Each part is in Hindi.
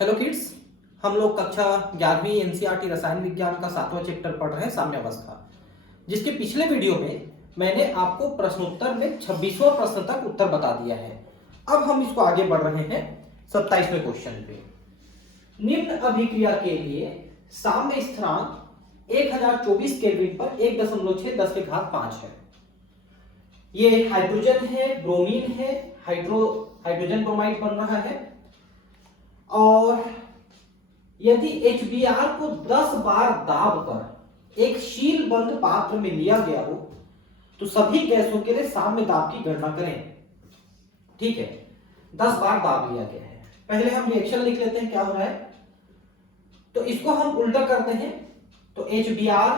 हेलो किड्स, हम लोग कक्षा 11वीं एनसीईआरटी रसायन विज्ञान का 7वां चैप्टर पढ़ रहे हैं साम्यावस्था। जिसके पिछले वीडियो में मैंने आपको प्रश्नोत्तर में 26वां प्रश्न तक उत्तर बता दिया है। अब हम इसको आगे बढ़ रहे हैं 27वें क्वेश्चन पे। निम्न अभिक्रिया के लिए साम्य स्थिरांक 1024 केल्विन पर 1.6 10 के घात 5 है। ये हाइड्रोजन है, ब्रोमीन है, हाइड्रोजन ब्रोमाइड बन रहा है। और यदि HBr को 10 बार दाब कर एक शील बंद पात्र में लिया गया हो तो सभी गैसों के लिए साम्य दाब की गणना करें। ठीक है, 10 बार दाब लिया गया है। पहले हम रिएक्शन लिख लेते हैं क्या हो रहा है। तो इसको हम उल्टा करते हैं तो HBr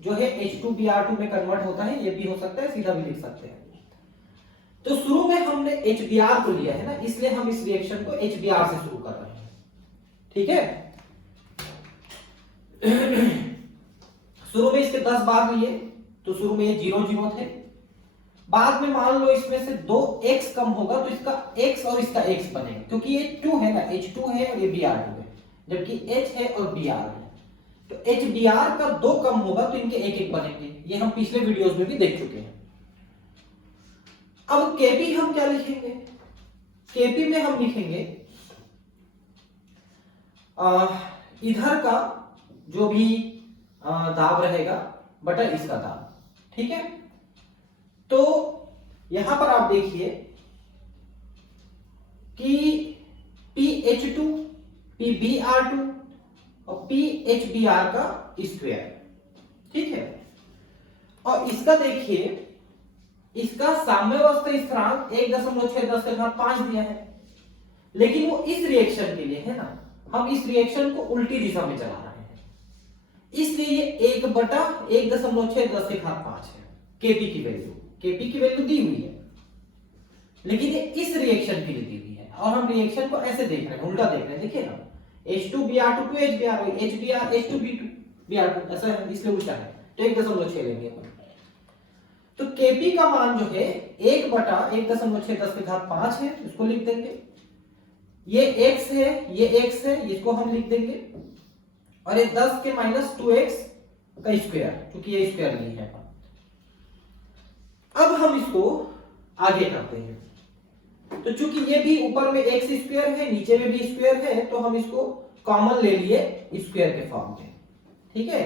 जो है H2Br2 में कन्वर्ट होता है। ये भी हो सकता है, सीधा भी लिख सकते हैं। तो शुरू में हमने HBr को लिया है ना, इसलिए हम इस रिएक्शन को HBr से शुरू कर रहे हैं। ठीक है, शुरू में इसके 10 बार लिए तो शुरू में ये 0 0 थे। बाद में मान लो इसमें से 2 x कम होगा तो इसका x और इसका x बनेगा, क्योंकि ये 2 है ना, H2 है और ये Br2 है, जबकि H है और Br है। तो HBr का 2 कम होगा तो इनके 1 1 बनेंगे। ये हम पिछले वीडियोस में भी देख चुके हैं। अब Kp हम क्या लिखेंगे? Kp में हम लिखेंगे इधर का जो भी दाब रहेगा बटा इसका दाब। ठीक है, तो यहां पर आप देखिए कि PH2 PBr2 और PHBr का स्क्वायर। ठीक है, और इसका देखिए, इसका साम्यावस्था स्थिरांक 1.6 10 के घात 5 दिया है, लेकिन वो इस रिएक्शन के लिए है ना। हम इस रिएक्शन को उल्टी दिशा में चला रहे हैं, इसलिए ये 1/1.6 10 के घात 5 है। Kp की वैल्यू दी हुई है, लेकिन ये इस रिएक्शन के लिए दी हुई है। और हम रिएक्शन को ऐसे देख रहे हैं, उल्टा देख रहे हैं। देखिए ना, H2Br2 to HBr, HBr H2Br2 ऐसा है, इसलिए उल्टा है। तो 1.6 लेंगे अपन। तो Kp का मान जो है 1/1.6 10 के घात 5 है, इसको लिख देंगे। ये x है, ये x है, इसको हम लिख देंगे। और ये 10 के -2x का स्क्वायर, क्योंकि ये स्क्वायर नहीं है। अब हम इसको आगे करते हैं। तो चूंकि ये भी ऊपर में x स्क्वायर है, नीचे में भी स्क्वायर है, तो हम इसको कॉमन ले लिए स्क्वायर के फॉर्म में। ठीक है,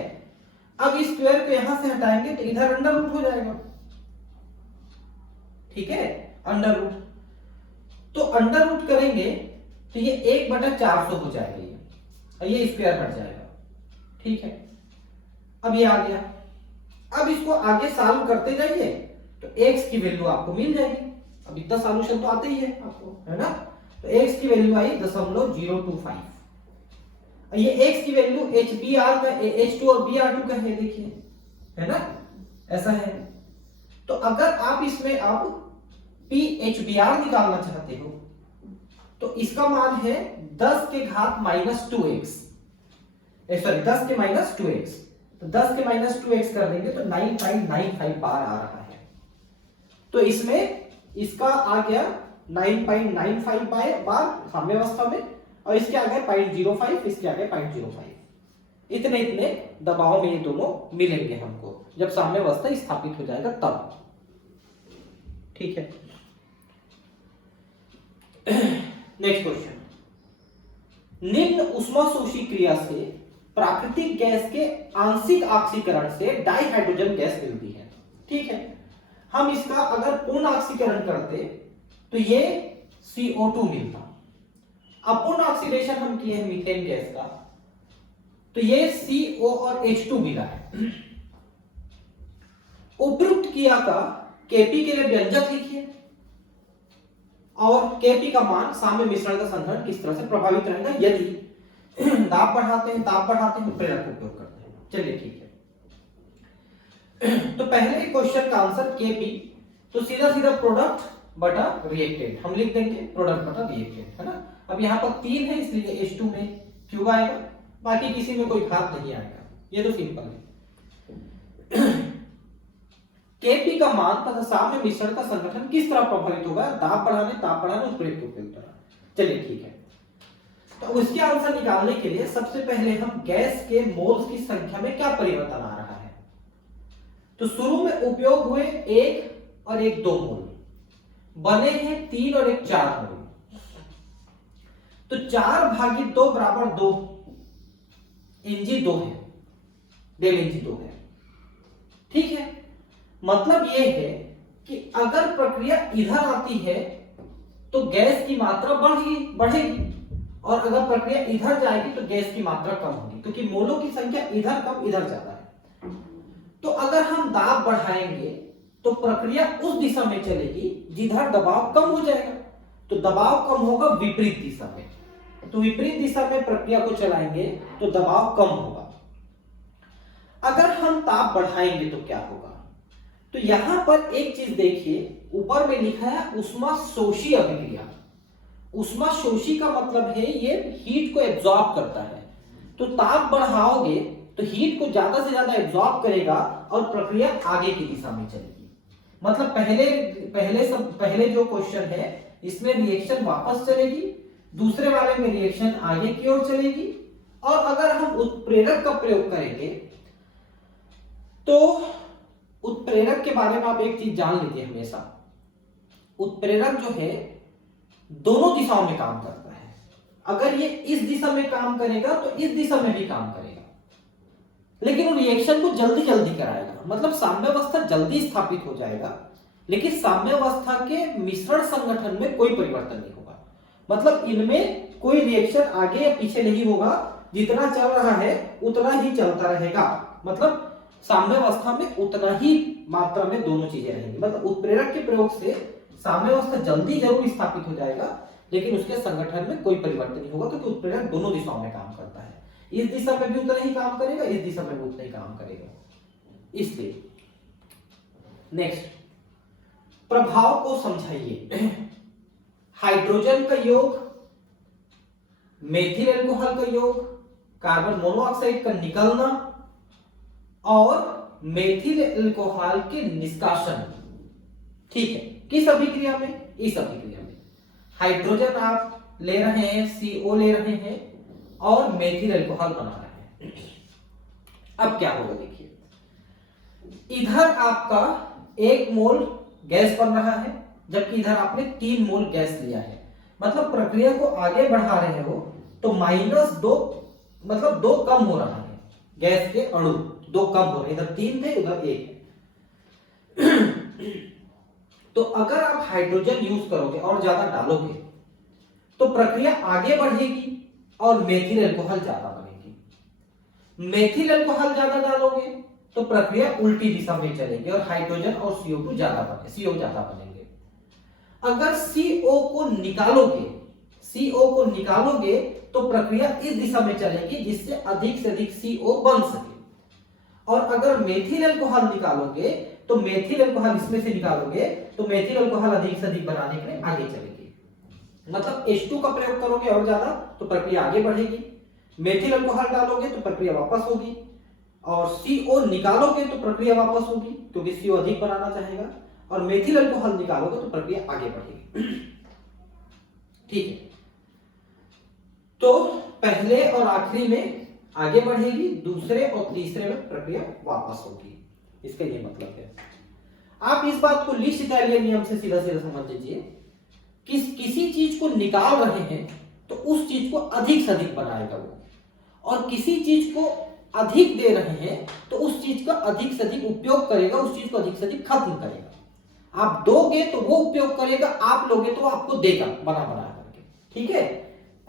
अब स्क्वायर को यहां से हटाएंगे तो इधर अंडर रूट हो जाएगा। ठीक है, अंडर रूट, तो अंडर रूट करेंगे तो ये 1/400 हो जाएगा ये, और ये स्क्वायर हट जाएगा। ठीक है, अब ये आ गया। अब इसको आगे सॉल्व करते जाइए तो x की वैल्यू आपको मिल जाएगी। अब इतना सॉल्यूशन तो आता ही है आपको, है ना। तो x की वैल्यू आई 0.025। ये x की वैल्यू HBr का H2 और Br2 का है, देखिए, है ना, ऐसा है। तो अगर आप इसमें अब PHBr निकालना चाहते हो तो इसका मान है 10 के घात -2x, सॉरी 10 के -2x। तो 10 के -2x कर देंगे तो 9.95 बार आ रहा है। तो इसमें इसका आ गया 9.95 बार साम्यावस्था में, और इसके आगे 0.05, इसके आगे 0.05। इतने दबाव में ये दोनों मिलेंगे हमको जब साम्यावस्था स्थापित हो जाएगा तब। ठीक है, नेक्स्ट क्वेश्चन। निम्न ऊष्माशोषी क्रिया से प्राकृतिक गैस के आंशिक ऑक्सीकरण से डाइहाइड्रोजन गैस मिलती है। ठीक है, हम इसका अगर पूर्ण ऑक्सीकरण करते तो ये CO2 मिलता। अपूर्ण ऑक्सीडेशन हम किए हैं मीथेन गैस का, तो ये CO और H2 मिला है। उपयुक्त क्रिया का Kp के लिए व्यंजक लिखिए और Kp का मान साम्य मिश्रण का संघनन किस तरह से प्रभावित रहेगा यदि दाब बढ़ाते हैं प्रेरक उपयोग करते हैं। चलिए ठीक है, तो पहले क्वेश्चन का आंसर Kp, तो सीधा सीधा प्रोडक्ट बटा रिएक्टेंट हम लिख देंगे, प्रोडक्ट बटा रिएक्टेंट, है ना। अब यहाँ पर 3 है इसलिए H2 में क्यूब आएगा, बाकी किसी में कोई घात नहीं आएगा, ये तो सिंपल है। Kp का मान तथा साम्य मिश्रण का संगठन किस तरह प्रभावित होगा? दाब बढ़ाने, ताप बढ़ाने और प्रेरक उपयोग द्वारा। चलिए ठीक है, तो उसके आंसर निकालने के लिए सबसे पहले हम गैस के मोल्स की संख्या में क्या परिवर्तन आ रहा है। तो शुरू में उपयोग हुए 1 और 1 2 मोल, बने हैं 3 और 1 4 मोल। तो 4/2 बराबर 2, Mg 2 है, ΔMg 2 है। ठीक है, मतलब यह है कि अगर प्रक्रिया इधर आती है तो गैस की मात्रा बढ़ेगी, और अगर प्रक्रिया इधर जाएगी तो गैस की मात्रा कम होगी, क्योंकि मोलों की संख्या इधर कम इधर ज्यादा है। तो अगर हम दाब बढ़ाएंगे तो प्रक्रिया उस दिशा में चलेगी जिधर दबाव कम हो जाएगा। तो दबाव कम होगा विपरीत दिशा में, तो विपरीत दिशा में प्रक्रिया को चलाएंगे तो दबाव कम होगा। अगर हम ताप बढ़ाएंगे तो क्या होगा। तो यहां पर एक चीज देखिए, ऊपर में लिखा है ऊष्माशोषी अभिक्रिया। ऊष्माशोषी का मतलब है ये हीट को एब्जॉर्ब करता है। तो ताप बढ़ाओगे तो हीट को ज्यादा से ज्यादा एब्जॉर्ब करेगा और प्रक्रिया आगे की दिशा में चलेगी। मतलब पहले जो क्वेश्चन है इसमें रिएक्शन वापस चलेगी, दूसरे वाले में रिएक्शन आगे की ओर चलेगी। और अगर हम उत्प्रेरक का प्रयोग करेंगे तो उत्प्रेरक के बारे में आप एक चीज जान लीजिए हमेशा, उत्प्रेरक जो है दोनों दिशाओं में काम करता है। अगर ये इस दिशा में काम करेगा तो इस दिशा में भी काम करेगा, लेकिन वो रिएक्शन को जल्दी कराएगा। मतलब साम्यावस्था जल्दी स्थापित हो जाएगा, लेकिन साम्यावस्था के मिश्रण संगठन में कोई परिवर्तन नहीं होगा। मतलब इनमें कोई रिएक्शन आगे या पीछे नहीं होगा, जितना चल रहा है उतना ही चलता रहेगा। मतलब साम्यावस्था में उतना ही मात्रा में दोनों चीजें रहेंगी। मतलब उत्प्रेरक के प्रयोग से साम्यावस्था जल्दी जरूर स्थापित हो जाएगा, लेकिन उसके संगठन में कोई परिवर्तन नहीं होगा, क्योंकि उत्प्रेरक दोनों दिशाओं में काम करता है। इस दिशा में भी उतना ही काम करेगा, इस दिशा में भी उतना ही काम करेगा। इसलिए नेक्स्ट, प्रभाव को समझाइए। हाइड्रोजन का योग, मेथिल अल्कोहल का योग, कार्बन मोनोऑक्साइड का निकलना और मेथिल अल्कोहल के निष्कासन। ठीक है, किस अभिक्रिया में? इस अभिक्रिया में हाइड्रोजन आप ले रहे हैं, CO ले रहे हैं और मेथिल अल्कोहल बना रहे हैं। अब क्या होगा देखिए, इधर आपका 1 मोल गैस बन रहा है, जबकि इधर आपने 3 मोल गैस लिया है। मतलब प्रक्रिया को आगे बढ़ा रहे हो तो -2, मतलब 2 कम हो रहा है, गैस के अणु 2 कम हो रहे, इधर 3 थे उधर 1 है। तो अगर आप हाइड्रोजन यूज करोगे और ज्यादा डालोगे तो प्रक्रिया आगे बढ़ेगी और मेथिल अल्कोहल ज्यादा बनेगी। मेथिल अल्कोहल ज्यादा डालोगे तो प्रक्रिया उल्टी दिशा में चलेगी और हाइड्रोजन और CO2 ज्यादा बनेंगे। अगर CO को निकालोगे तो प्रक्रिया इस दिशा में चलेगी जिससे अधिक से अधिक CO बन सके। और अगर मेथिल अल्कोहल निकालोगे तो मेथिल अल्कोहल इसमें से निकालोगे तो मेथिल अल्कोहल अधिक से अधिक बनाने के लिए आगे चलेगी। मतलब H2 का प्रयोग करोगे और ज्यादा तो प्रक्रिया आगे बढ़ेगी, मेथिल अल्कोहल डालोगे तो प्रक्रिया वापस होगी, और CO निकालोगे तो प्रक्रिया वापस होगी क्योंकि CO अधिक बनाना चाहेगा, और मेथिल अल्कोहल निकालोगे तो प्रक्रिया आगे बढ़ेगी। ठीक है, तो पहले और आखिरी में आगे बढ़ेगी, दूसरे और तीसरे में प्रक्रिया वापस होगी। इसका ये मतलब है। आप इस बात को लीस्ट इटालियन नियम से सीधा समझ लीजिए, किसी चीज को निकाल रहे हैं तो उस चीज को अधिक से अधिक बनाएगा वो, और किसी चीज को अधिक दे रहे हैं तो उस चीज का अधिक से अधिक उपयोग करेगा, उस चीज को अधिक से अधिक खत्म करेगा। आप दोगे तो वो उपयोग करेगा, आप लोगे तो आपको देगा बना करके। ठीक है,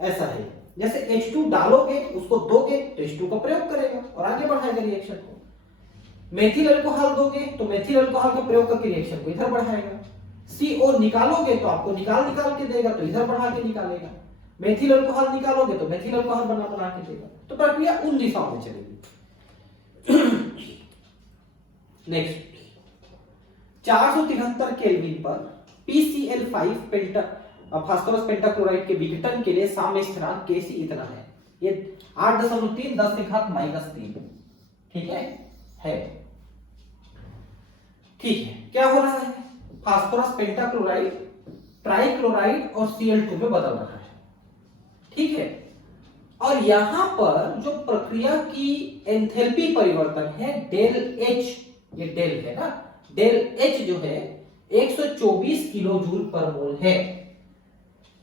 ऐसा है। जैसे H2 डालोगे, उसको दोगे तो H2 का प्रयोग करेगा और आगे बढ़ाएगा रिएक्शन को। मेथिल अल्कोहल दोगे तो मेथिल अल्कोहल का प्रयोग करके रिएक्शन को इधर बढ़ाएगा। CO निकालोगे तो आपको निकाल के देगा तो इधर बढ़ा के निकालेगा। मेथिल अल्कोहल निकालोगे तो मेथिल अल्कोहल बना के देगा। तो प्रक्रिया उन दिशाओं में चलेगी। नेक्स्ट, 473 केल्विन पर PCl5 फास्फोरस पेंटाक्लोराइड के विघटन के लिए साम्य स्थिरांक Kc इतना है। ये 8.3 10⁻³ ठीक है। ठीक है, क्या हो रहा है? फास्फोरस पेंटाक्लोराइड ट्राइक्लोराइड और Cl2 में बदल रहा है। ठीक है, और यहां पर जो प्रक्रिया की एंथैल्पी परिवर्तन है डेल एच, ये डेल है ना, डेल एच जो है 124 किलो जूल पर मोल है।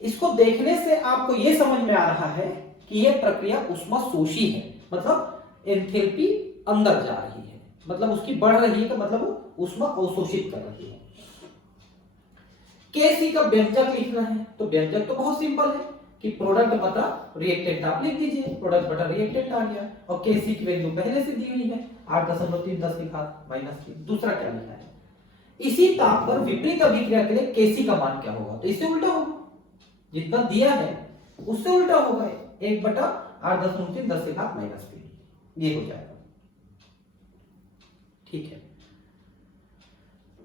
इसको देखने से आपको यह समझ में आ रहा है कि यह प्रक्रिया ऊष्माशोषी है, मतलब एंथैल्पी अंदर जा रही है, मतलब उसकी बढ़ रही है, तो मतलब वो ऊष्मा अवशोषित कर रही है। केसी का व्यंजक लिखना है तो व्यंजक तो बहुत सिंपल है कि प्रोडक्ट बटा रिएक्टेंट आप लिख दीजिए, प्रोडक्ट बटा रिएक्टेंट आ गया, और केसी की वैल्यू पहले से दी हुई है 8.310 लिखा -3। दूसरा क्या लिखा है, इसी ताप पर विपरीत अभिक्रिया के लिए केसी का मान क्या होगा, तो इससे उल्टा होगा, जितना दिया है उससे उल्टा होगा, 1/8.310 लिखा -3, ये हो जाएगा। ठीक है,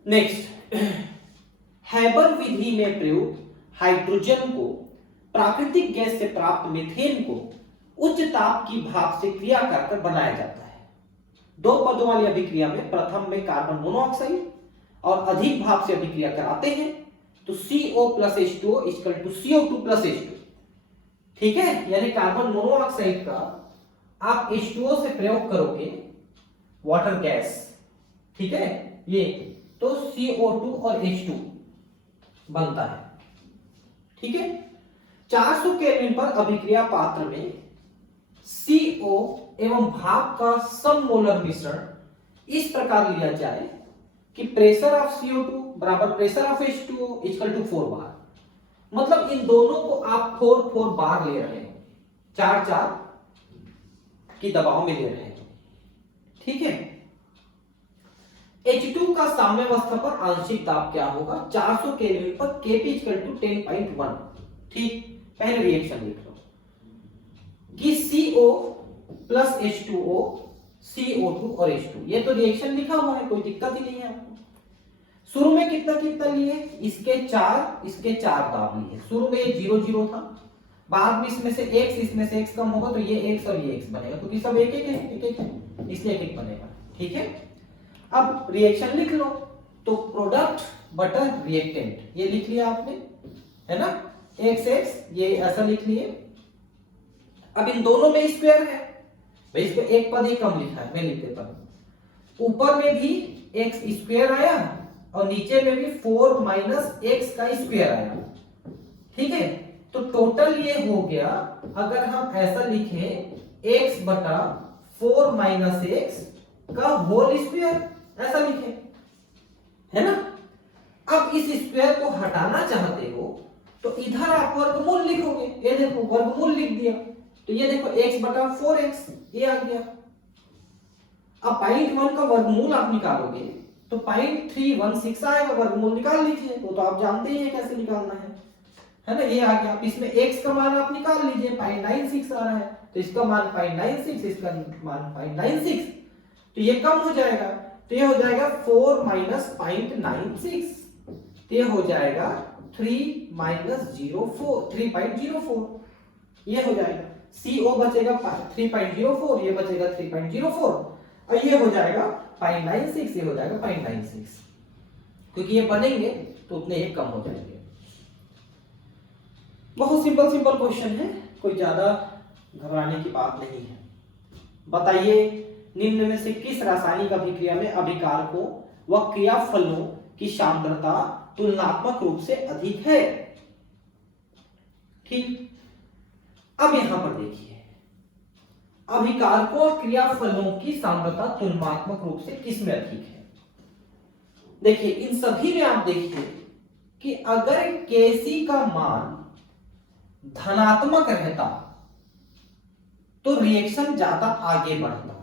नेक्स्ट, हैबर विधि में प्रयुक्त हाइड्रोजन को प्राकृतिक गैस से प्राप्त मीथेन को उच्च ताप की भाप से क्रिया कर बनाया जाता है। दो पदों वाली अभिक्रिया में प्रथम में कार्बन मोनोऑक्साइड और अधिक भाप से अभिक्रिया कराते हैं तो CO + H2O = CO2 + H2। ठीक है, यानी कार्बन मोनोऑक्साइड का आप H2O से प्रयोग करोगे वाटर गैस, ठीक है, ये तो CO2 और H2 बनता है। ठीक है, 400 केल्विन पर अभिक्रिया पात्र में CO एवं भाप का सममोलर मिश्रण इस प्रकार लिया जाए कि प्रेशर ऑफ CO2 बराबर प्रेशर ऑफ H2O = 4 बार, मतलब इन दोनों को आप 4 बार ले रहे हैं, 4 की दबाव में ले रहे हैं। ठीक है, H2 का साम्यावस्था पर आंशिक दाब क्या होगा, 400 केल्विन पर Kp = 10.1। ठीक, पहले रिएक्शन लिख लो कि CO + H2O, CO2 और H2, ये तो रिएक्शन लिखा हुआ है, कोई दिक्कत ही नहीं है आपको। शुरू में कितना लिए, इसके 4 दाब लिए, शुरू में ये 0 0 था, बाद में इसमें से x कम होगा तो ये x और ये x बनेगा, क्योंकि सब एक है, इसलिए एक बनेगा। ठीक है, अब रिएक्शन लिख लो, तो प्रोडक्ट बटा रिएक्टेंट ये लिख लिया आपने, है ना, x ये ऐसा लिख लिए। अब इन दोनों में स्क्वायर है, भाई इसको एक पद ही कम लिखा है, मैं लिख देता हूं, ऊपर में भी x स्क्वायर आया और नीचे में भी 4 - x का स्क्वायर आया। ठीक है, तो टोटल ये हो गया, अगर हम ऐसा लिखें x बटा 4 - x का होल स्क्वायर, ऐसा लिखें, है ना। अब इस स्क्वायर को हटाना चाहते हो तो इधर आप वर्गमूल लिखोगे, ये देखो वर्गमूल लिख दिया, तो ये देखो x बटा 4x ये आ गया। अब 0.1 का वर्गमूल आप निकालोगे तो 0.316 आएगा, वर्गमूल निकाल लीजिए, वो तो आप जानते ही हैं कैसे निकालना है ना, ये आ गया। अब इसमें x का मान आप निकाल लीजिए, 0.96 आ रहा है, तो इसका मान 0.96, इसका मान 0.96, तो ये कम हो जाएगा, तो ये हो जाएगा 4 - 0.96, तो ये हो जाएगा 3.04, ये हो जाएगा। CO बचेगा 3.04, ये बचेगा 3.04, और ये हो जाएगा 0.96, ये हो जाएगा 0.96, क्योंकि ये बनेंगे तो उतने ये कम हो जाएंगे। बहुत सिंपल क्वेश्चन है, कोई ज्यादा घबराने की बात नहीं है। बताइए, निम्न में से किस रासायनिक अभिक्रिया में अभिकारकों व क्रियाफलों की सांद्रता तुलनात्मक रूप से अधिक है। ठीक, अब यहां पर देखिए, अभिकारकों और क्रियाफलों की सांद्रता तुलनात्मक रूप से किस में अधिक है। देखिए, इन सभी में आप देखिए कि अगर Kc का मान धनात्मक रहता तो रिएक्शन ज्यादा आगे बढ़ता,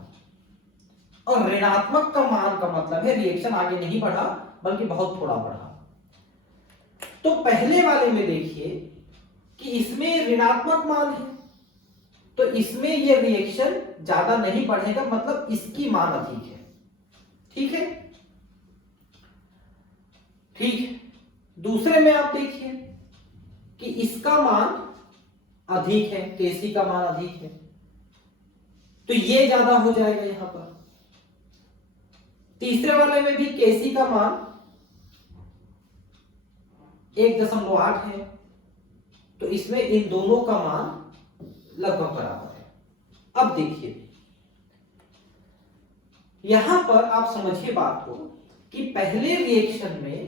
और ऋणात्मक का मान का मतलब है रिएक्शन आगे नहीं बढ़ा बल्कि बहुत थोड़ा बढ़ा। तो पहले वाले में देखिए कि इसमें ऋणात्मक मान है, तो इसमें ये रिएक्शन ज्यादा नहीं बढ़ेगा, मतलब इसकी मान अधिक है। ठीक है, ठीक, दूसरे में आप देखिए कि इसका मान अधिक है, Kc का मान अधिक है, तो ये ज्यादा हो जाएगा यहां पर। तीसरे वाले में भी Kc का मान 1.8 है, तो इसमें इन दोनों का मान लगभग बराबर है। अब देखिए यहां पर आप समझिए बात को कि पहले रिएक्शन में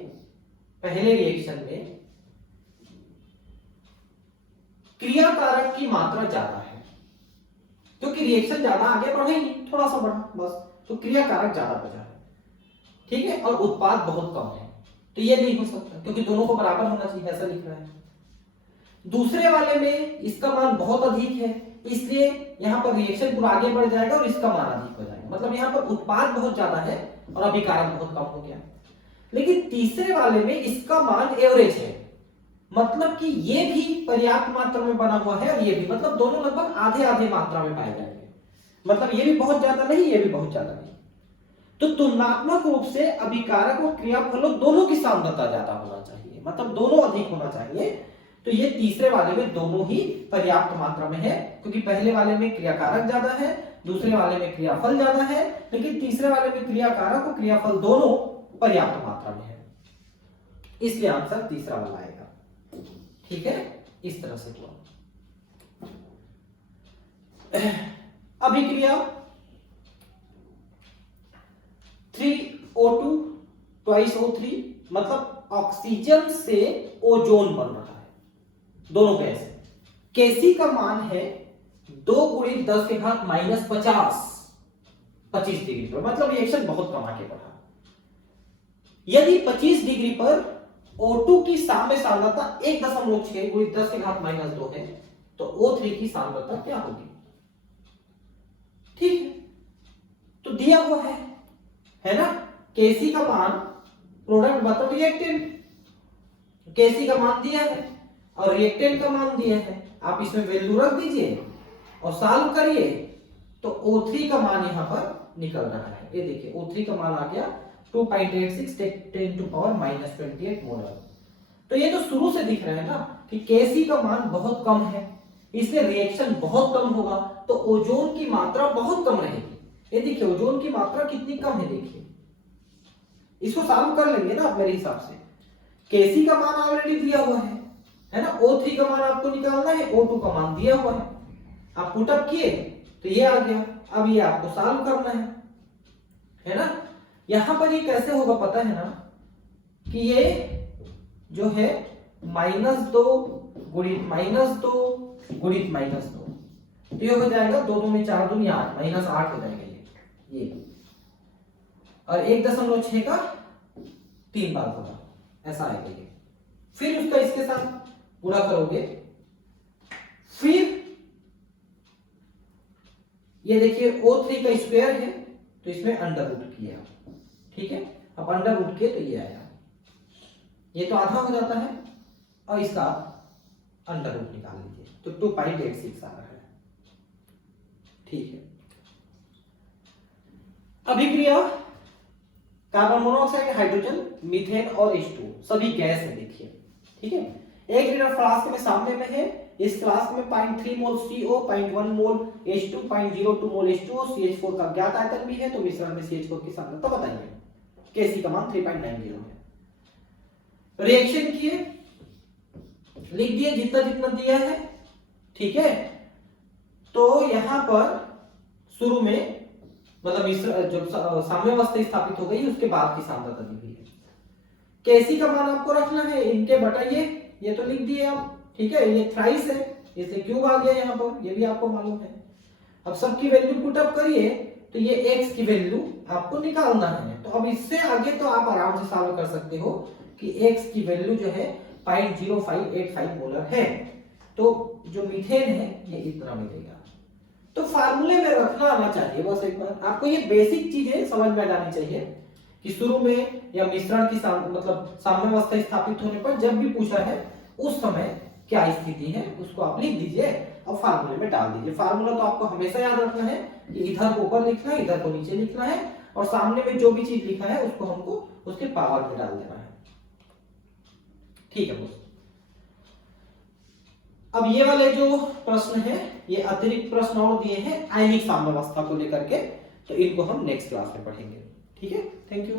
क्रियाकारक की मात्रा ज्यादा है, क्योंकि रिएक्शन ज्यादा आगे बढ़ा ही नहीं, थोड़ा सा बढ़ा बस, तो क्रियाकारक ज्यादा बचा है, ठीक है, और उत्पाद बहुत कम है। तो ये नहीं हो सकता क्योंकि दोनों को बराबर होना चाहिए, ऐसा लिख रहा है। दूसरे वाले में इसका मान बहुत अधिक है, इसलिए यहां पर रिएक्शन पूरा आगे बढ़ जाएगा और इसका मान अधिक हो जाएगा, मतलब यहां पर उत्पाद बहुत ज्यादा है और अभिकारक बहुत कम हो गया। लेकिन तीसरे वाले में इसका मान एवरेज है, मतलब कि ये भी पर्याप्त मात्रा में बना हुआ है और ये भी, मतलब दोनों लगभग आधे आधे मात्रा में पाए जाएंगे, मतलब ये भी बहुत ज्यादा नहीं, ये भी बहुत ज्यादा नहीं। तो तुलनात्मक रूप से अभिकारक और क्रियाफलों दोनों की सांद्रता ज्यादा होना चाहिए, मतलब दोनों अधिक होना चाहिए। तो ये तीसरे वाले में दोनों ही पर्याप्त मात्रा में है, क्योंकि पहले वाले में क्रियाकारक ज्यादा है, दूसरे वाले में क्रियाफल ज्यादा है, लेकिन तीसरे वाले में क्रियाकारक और क्रियाफल दोनों पर्याप्त मात्रा में है, इसलिए आंसर तीसरा वाला आएगा। ठीक है, इस तरह से हुआ। अभिक्रिया 3O2 2 O3, मतलब ऑक्सीजन से ओजोन बन रहा है, दोनों गैस। केसी का मान है 2 × 10⁻⁻50 25 डिग्री पर, मतलब रिएक्शन बहुत कम आगे बढ़ा। यदि 25 डिग्री पर O2 की साम्य सांद्रता 1.6 × 10⁻⁻2 है, तो O3 की सांद्रता क्या होगी? ठीक है, तो दिया हुआ है ना, केसी का मान, प्रोडक्ट बताओ रिएक्टेंट, केसी का मान दिया है और रिएक्टेंट का मान दिया है, आप इसमें वैल्यू रख दीजिए और सॉल्व करिए, तो O3 का मान यहां पर निकल रहा है। ये देखिए O3 का मान आ गया 2.86 10⁻28 मोलर। तो ये तो शुरू से दिख रहा है ना कि केसी का मान बहुत कम है, इसलिए रिएक्शन बहुत कम होगा, तो ओजोन की मात्रा बहुत कम रहेगी। ये देखिए ओजोन की मात्रा कितनी कम है, देखिए इसको सॉल्व कर लेंगे ना आप मेरे हिसाब से। केसी का मान ऑलरेडी दिया हुआ है ना, O3 का मान आपको निकालना है, O2 का मान दिया हुआ है, आप पुट अप किए तो ये आ गया। अब ये आपको सॉल्व करना है ना। यहां पर ये कैसे होगा पता है ना, कि ये जो है -2 गुणित -2 गुणित -2, तो ये हो जाएगा 2 2 में 4 दूनी 8, -8 हो जाएगा ये, और 1.6 का 3 बार होगा, ऐसा आएगा ये। फिर उसका इसके साथ पूरा करोगे, फिर ये देखिए O3 का स्क्वायर है, तो इसमें अंडर रूट किया, ठीक है, अब अंडर रूट किए तो ये आया, ये तो आधा हो जाता है, और इसका अंडर रूट निकाल लीजिए, तो 2.86 आ रहा है। ठीक है, अभिक्रिया कार्बन मोनोऑक्साइड, हाइड्रोजन, मीथेन और H2 सभी गैस है, देखिए ठीक है। 1 लीटर फ्लास्क में सामने में है, इस फ्लास्क में 0.3 मोल CO, 0.1 मोल H2, 0.02 मोल H2O, CH4 का ज्ञात आयतन भी है, तो मिश्रण में CH4 की सांद्रता बताइए। केसी का मान 3.90 है। रिएक्शन किए, लिख दिए जितना जितना दिया है, ठीक है। तो यहां पर शुरू में मतलब जब साम्यावस्था स्थापित हो गई उसके बाद की सांद्रता दी हुई है। केसी का मान आपको रखना है, इनके बटाइए, ये तो लिख दिए आप, ठीक है, ये थ्राइस है इसलिए क्यूब आ गया यहाँ पर, ये भी आपको मालूम है। अब सबकी वैल्यू पुट अप करिए, तो ये x की वैल्यू आपको निकालना है। तो अब इससे आगे तो आप आराम से सॉल्व कर सकते हो कि x की वैल्यू जो है 0.0585 मोलर है, तो जो मीथेन है ये इतना मिलेगा। तो फार्मूले में रखना आना चाहिए, बस एक बार आपको ये बेसिक चीजें समझ में आ जानी चाहिए कि शुरू में या मिश्रण की मतलब साम्यावस्था स्थापित होने पर जब भी पूछा है उस समय क्या स्थिति है उसको आप लिख दीजिए और फार्मूले में डाल दीजिए। फार्मूला तो आपको हमेशा याद रखना है कि इधर को ऊपर लिखना है, इधर को नीचे लिखना है, और सामने में जो भी चीज लिखा है उसको हमको उसके पावर में डाल देना है। ठीक है दोस्तों, अब ये वाले जो प्रश्न है ये अतिरिक्त प्रश्न और दिए हैं आयनिक साम्यावस्था को लेकर के, तो इनको हम नेक्स्ट क्लास में पढ़ेंगे। ठीक है, थैंक यू।